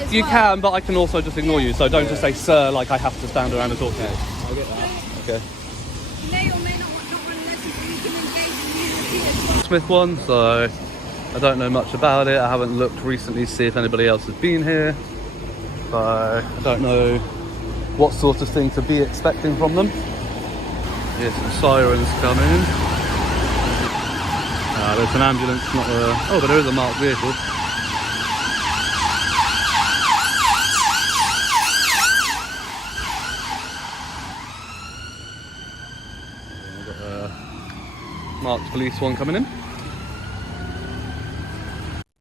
as well. You can, but I can also just ignore you. So don't just say sir like I have to stand around and talk to you. I'll get that. Okay. You may or may not want to run lessons, so you can engage and use the key as well. Smith one, so I don't know much about it. I haven't looked recently to see if anybody else has been here. So I don't know what sort of thing to be expecting from them. Here's some sirens coming. There's an ambulance, not a... Oh, but there is a marked vehicle. We've got a marked police one coming in.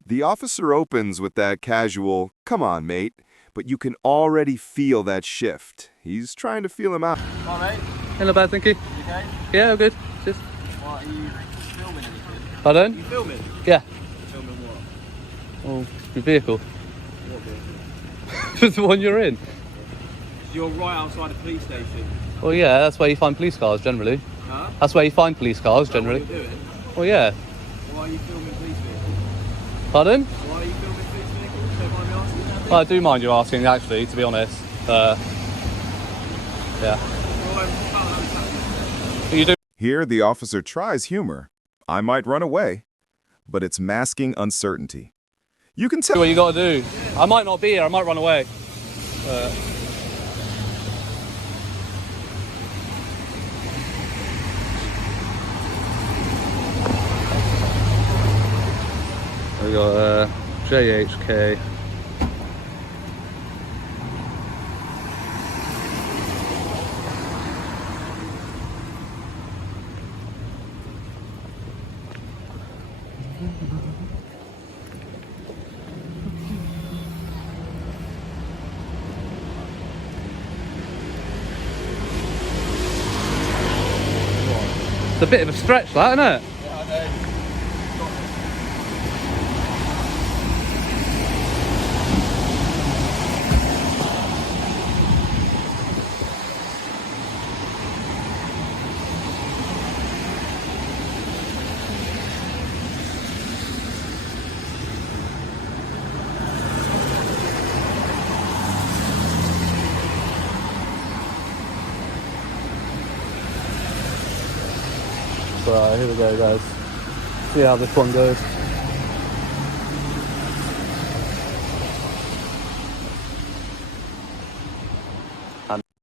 The officer opens with that casual, "Come on, mate," but you can already feel that shift. He's trying to feel him out. Hi, mate. Hey, not bad, thank you. You okay? Yeah, all good. Just... What, are you filming anything? Pardon? Are you filming? Yeah. Filming what? Oh, your vehicle. What vehicle? Just the one you're in. You're right outside the police station. Well, yeah, that's where you find police cars generally. Huh? That's where you find police cars Is that generally. what you're doing? Well, yeah. Why are you filming police vehicles? Pardon? Why are you filming police vehicles? Don't mind me asking that. Well, I do mind you asking, actually, to be honest. Yeah. You do. Here, the officer tries humor. "I might run away," but it's masking uncertainty. You can tell. What you got to do. I might not be here. I might run away. We got JHK. It's a bit of a stretch, that, isn't it? Yeah, I know. So here we go, guys. See how this one goes.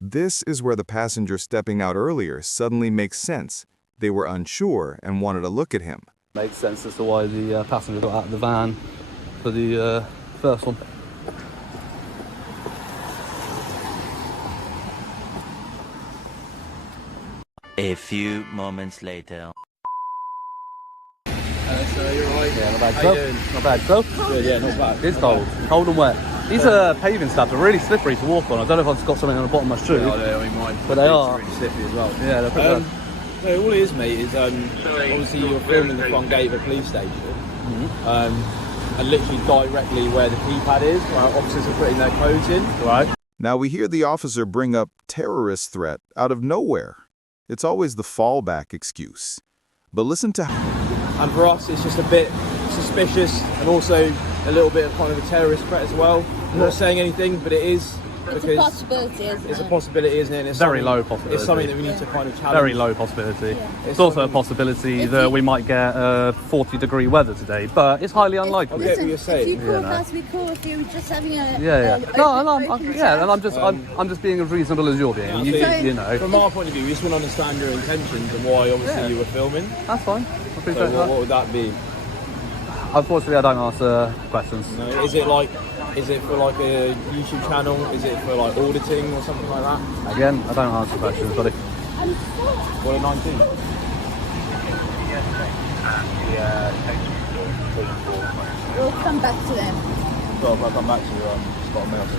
This is where the passenger stepping out earlier suddenly makes sense. They were unsure and wanted to look at him. Makes sense as to why the passenger got out of the van for the first one. A few moments later. So you're right. Yeah, not bad. How So, you doing? not bad. So, Good, yeah, not bad. it's cold. Cold and wet. These paving slabs are really slippery to walk on. I don't know if I've got something on the bottom of my shoe. Yeah, I know, I mean, mine. But they are. really slippery as well. Yeah, they're pretty bad. So all it is, mate, is obviously you're filming the front gate of a police station, and literally directly where the keypad is, where officers are putting their codes in. Right. Now we hear the officer bring up terrorist threat out of nowhere. It's always the fallback excuse. But listen to And for us, it's just a bit suspicious, and also a little bit of kind of a terrorist threat as well. I'm not saying anything, but it is. It's a Because possibility, isn't it's a it? possibility, isn't it? And it's Very something- low possibility. It's something that we need to kind of challenge. Very low possibility. Yeah. It's also a something- possibility If that you- we might get 40-degree weather today, but it's highly unlikely. get what you're If saying. you call Yeah, no. us, we call if you're just having a... Yeah. No, and I'm open yeah, and chat. I'm just being as reasonable as you're being. Yeah, You, so- you know, From our point of view, we just want to understand your intentions and why obviously Yeah. you were filming. that's fine. I So appreciate what that. would that be? Unfortunately, I don't answer questions. No, is it for like a YouTube channel? Is it for like auditing or something like that? Again, I don't answer questions, buddy. What a 19. We'll come back to them. So if I come back to you, just got a mail to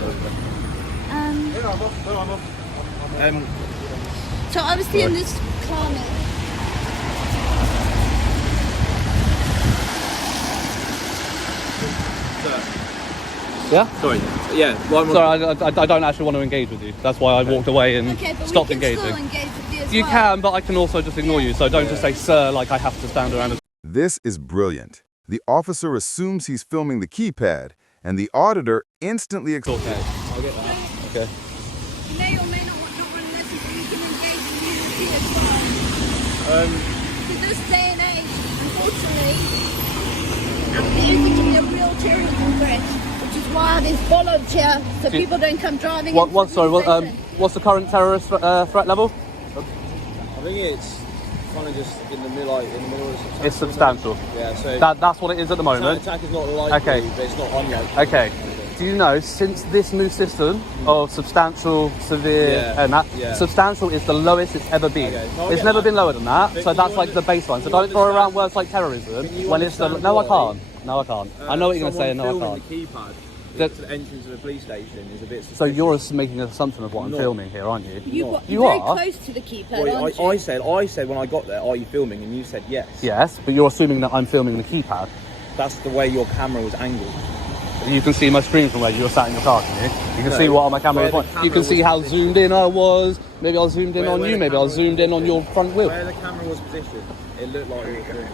So obviously in this climate, Yeah? Sorry. Yeah. One Sorry, I don't actually want to engage with you. That's why I walked away and okay, but stopped we can engaging. still engage with you as You well. can, but I can also just ignore you. So don't just say sir like I have to stand around and... this is brilliant. The officer assumes he's filming the keypad and the auditor instantly Okay, I'll get that. Okay. You may or may not want not run lessons, but you can engage in unity as well. To this day and age, unfortunately, there isn't a real terrorism threat, which is why there's bollards here, so people don't come driving into the station. What's the current terrorist threat level? I think it's kind of just in the middle, like in the middle of substantial. It's substantial. Yeah, so That's what it is at the moment. attack is not likely, Okay. but it's not unlikely. Okay. Do you know, since this new system of substantial, severe, and that, substantial is the lowest it's ever been. Okay, no, I It's get never that. been lower than that, But so can that's you like the baseline. So don't throw around words like terrorism when it's the... No, I can't. No, I can't. I know what you're going to say, and no, I can't. The keypad That- to the entrance of the police station is a bit suspicious. So you're making an assumption of what I'm Not. filming here, aren't you? You're You very are? close to the keypad, Well, aren't you? I said when I got there, are you filming? And you said yes. Yes, but you're assuming that I'm filming the keypad. That's the way your camera was angled. You can see my screen from where you were sat in your car, can you? You can No, see what on my camera where was the pointing. You camera can see was how positioned. zoomed in I was. Maybe I was zoomed in Where on the you. Maybe I was camera zoomed in on your front wheel. Where the camera was positioned, it looked like you were filming.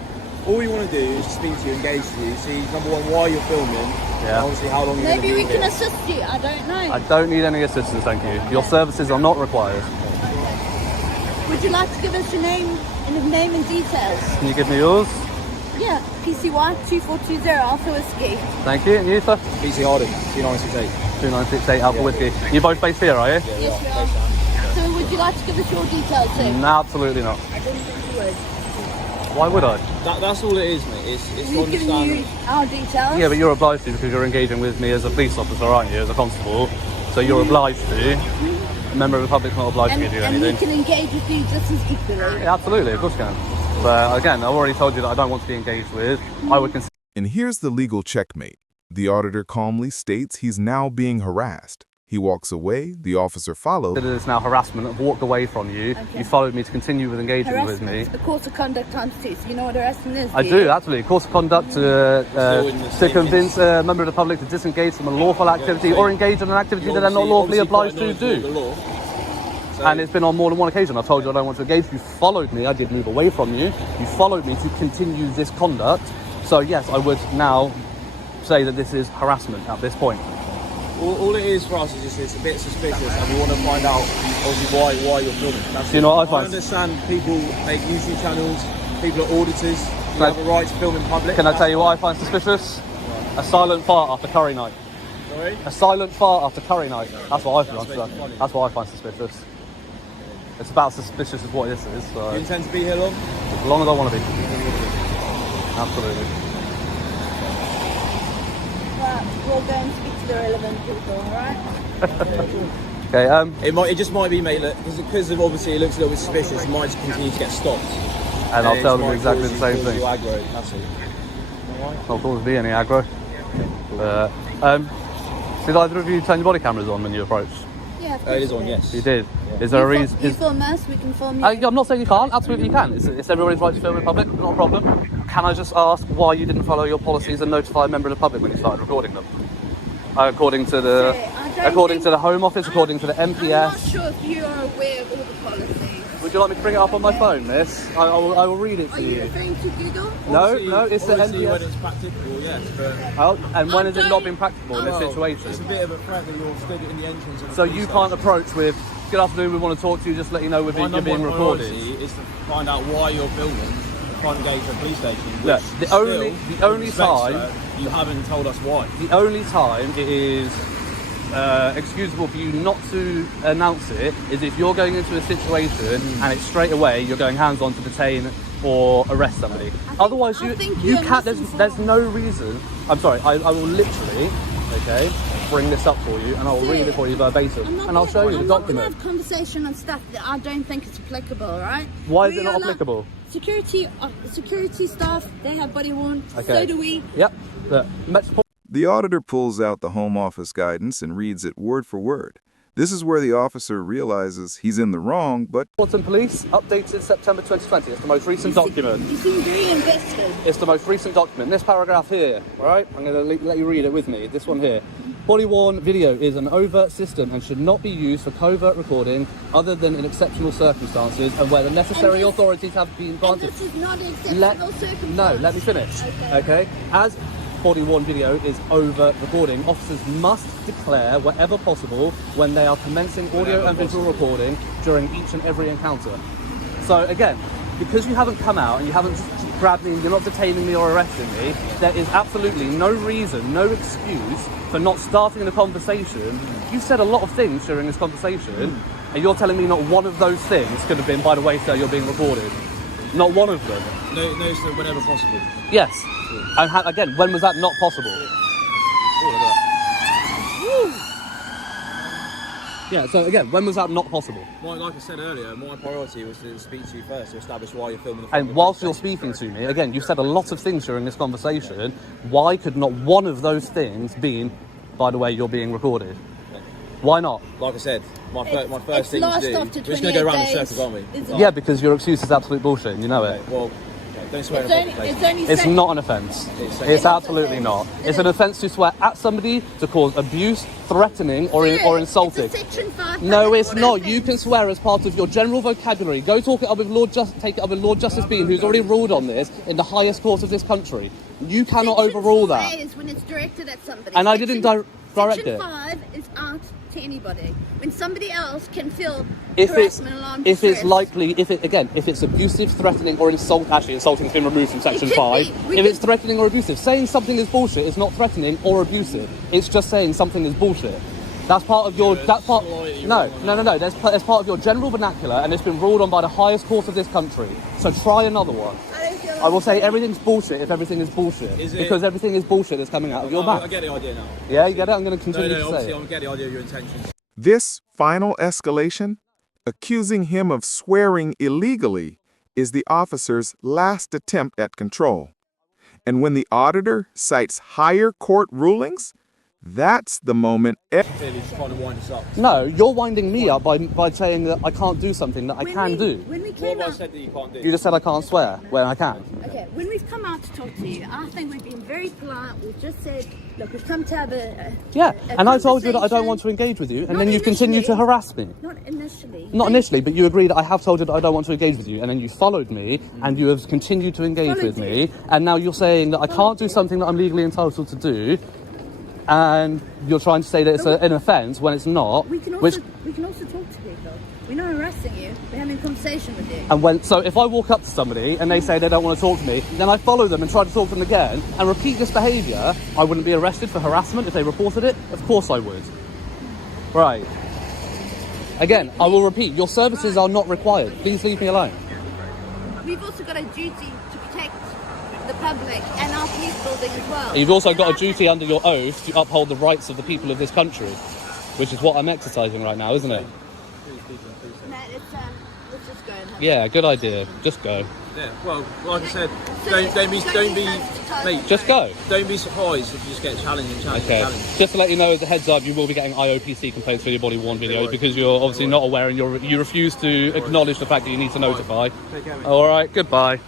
All we want to do is speak to you, engage with you, see, number one, why you're filming, Yeah. and obviously how long you're Maybe we going to be can here. assist you, I don't know. I don't need any assistance, thank you. Your services are not required. Would you like to give us your name and details? Can you give me yours? Yeah, PCY 2420 Alpha Whiskey. Thank you. And you, sir? PC Audit, 2968. 2968 Alpha Whiskey. You both based here, are you? Yes, we are. So would you like to give us your details too? No, absolutely not. I didn't think you would. Why would I? That's all it is, mate. It's to We've given you understand. our details. Yeah, but you're obliged to because you're engaging with me as a police officer, aren't you? As a constable. So you're obliged to. A member of the public's not obliged and, to do and we anything. can engage with you just as equally. Yeah, absolutely, of course you can. But again, I've already told you that I don't want to be engaged with. I would consider And here's the legal checkmate. The auditor calmly states he's now being harassed. He walks away, the officer follows. this now harassment. I've walked away from you. Okay. You followed me to continue with engaging with me. Harassment, a course of conduct times 2. So you know what harassment is? I do, absolutely. Course of conduct to convince a member of the public to disengage from a lawful activity or engage in an activity that they're not lawfully obliged to do. And it's been on more than one occasion. I've told you I don't want to engage. You followed me. I did move away from you. You followed me to continue this conduct. So yes, I would now say that this is harassment at this point. All it is for us is just it's a bit suspicious, and we want to find out obviously why you're filming. That's Do you know what I I find? understand people make YouTube channels, people are auditors, you have a right to film in public. Can I tell you what I find suspicious? A silent fart after curry night. Sorry? A silent fart after curry night. That's what I find. That's what I find suspicious. It's about as suspicious as what this is. So You intend to be here long? as long as I want to be. Absolutely. Right, we'll go and speak to the relevant people, alright? Okay. It just might be, mate, because of obviously it looks a little bit suspicious, it might just continue to get stopped. And I'll it tell them might exactly cause the you- same cause thing. you aggro, that's all. Not cause be any aggro. Did either of you turn your body cameras on when you approached? Yeah, of It is course on, we do. yes. You did. Is there a reason? You film us, we can film you. I'm not saying you can't. Absolutely you can. It's everybody's right to film in public. Not a problem. Can I just ask why you didn't follow your policies and notify a member of the public when you started recording them? According to the Home Office, according to the I'm not MPS. sure if you are aware of all the policies. Would you like me to bring it up on my phone, miss? I will read it Are to you you. referring to Google? No, it's the Obviously when MPS. it's practicable, yes, but... Oh, and when has it not been practicable in this Well, situation? It's a bit of a threat that you're stood in the entrance of the So police you station. can't approach with, good afternoon, we want to talk to you, just let you know My you're number being one recorded. priority is to find out why you're filming and try and engage the police station. Look, which the still, only with respect, time- sir, you haven't told us why. The only time it is excusable for you not to announce it is if you're going into a situation and it's straight away you're going hands-on to detain or arrest somebody. Otherwise, I think you you're can't. misinformed. There's no reason. I'm sorry. I will literally, okay, bring this up for you and I will read it for you verbatim and I'll show you the I'm document. not going to have conversation on stuff that I don't think is applicable, right? Why is We it not are applicable? Security staff, they have body worn, Okay. so do we. Yep. Look, Metropolitan The auditor pulls out the Home Office guidance and reads it word for word. This is where the officer realizes he's in the wrong, but Police updated September 2020. It's the most recent document. You seem very invested. It's the most recent document. This paragraph here, all right? I'm going to let you read it with me. This one here. Body-worn video is an overt system and should not be used for covert recording other than in exceptional circumstances and where the necessary And this- authorities have been And granted. this is not an exceptional circumstance. No, let me finish. Okay. Okay? As body-worn video is over recording. Officers must declare whatever possible when they are commencing audio and visual recording during each and every encounter. So again, because you haven't come out and you haven't grabbed me, you're not detaining me or arresting me, there is absolutely no reason, no excuse for not starting the conversation. You've said a lot of things during this conversation, and you're telling me not one of those things could have been, by the way, sir, you're being recorded. Not one of them. No, sir, whenever possible. Yes. And again, when was that not possible? Yeah, so again, when was that not possible? Like I said earlier, my priority was to speak to you first to establish why you're filming the And whilst you're speaking to me, again, you've said a lot of things during this conversation. Why could not one of those things be, by the way, you're being recorded? Why not? Like I said, my first thing to do. We're just going to go around in circles, aren't we? Yeah, because your excuse is absolute bullshit, and you know it. Okay, well, don't swear It's not an offence. It's absolutely not. It's an offence to swear at somebody, to cause abuse, threatening, or insulting. It's a Section 5. No, it's not. You can swear as part of your general vocabulary. Go take it up with Lord Justice Bean, who's already ruled on this in the highest court of this country. You cannot overrule that. Is when it's directed at somebody. And I didn't direct Section it. 5 is out to anybody. When somebody else can feel If harassment, alarm, it's distress. likely, if it's abusive, threatening, or insulting has been removed from Section 5. If it's threatening or abusive, saying something is bullshit is not threatening or abusive. It's just saying something is bullshit. That's part of your. That's part. No. That's part of your general vernacular, and it's been ruled on by the highest court of this country. So try another one. I will say everything's bullshit if everything is bullshit. Because everything is bullshit that's coming out of your mouth. I get the idea now. Yeah, you get it? I'm going to continue to say obviously, it. I get the idea of your intentions. This final escalation, accusing him of swearing illegally, is the officer's last attempt at control. And when the auditor cites higher court rulings, that's the moment. Clearly just trying to wind us up. No, you're winding me up by saying that I can't do something that I can do. When we What came have I out, said that you can't do? You just said I can't swear when I can. okay, when we've come out to talk to you, I think we've been very polite. We've just said, look, we've come to have a And I told you that I don't conversation. want to engage with you, and Not then you've continued to initially. harass me. Not initially. Not initially, but you agreed that I have told you that I don't want to engage with you, and then you followed me, and you have continued to engage Followed with you. me, and now you're saying that I can't do something that I'm legally entitled to do, and you're trying to say that it's an offence when it's not. We can also talk to people. We're not harassing you. We're having a conversation with you. And so if I walk up to somebody and they say they don't want to talk to me, then I follow them and try to talk to them again and repeat this behaviour, I wouldn't be arrested for harassment if they reported it? Of course I would. Right. Again, I will repeat, your services are not required. Please leave me alone. We've also got a duty to protect the public and our police building as well. You've also got a duty under your oath to uphold the rights of the people of this country, which is what I'm exercising right now, isn't it? Matt, let's just go and have Yeah, good idea. Just go. Yeah, well, like I said, don't be, mate, Just go. don't be surprised if you just get challenged and challenged Okay. and challenged. Just to let you know, as a heads up, you will be getting IOPC complaints for your body-worn video because you're obviously not aware and you refuse to acknowledge the fact that you need to notify. Take care, mate. All right. Goodbye.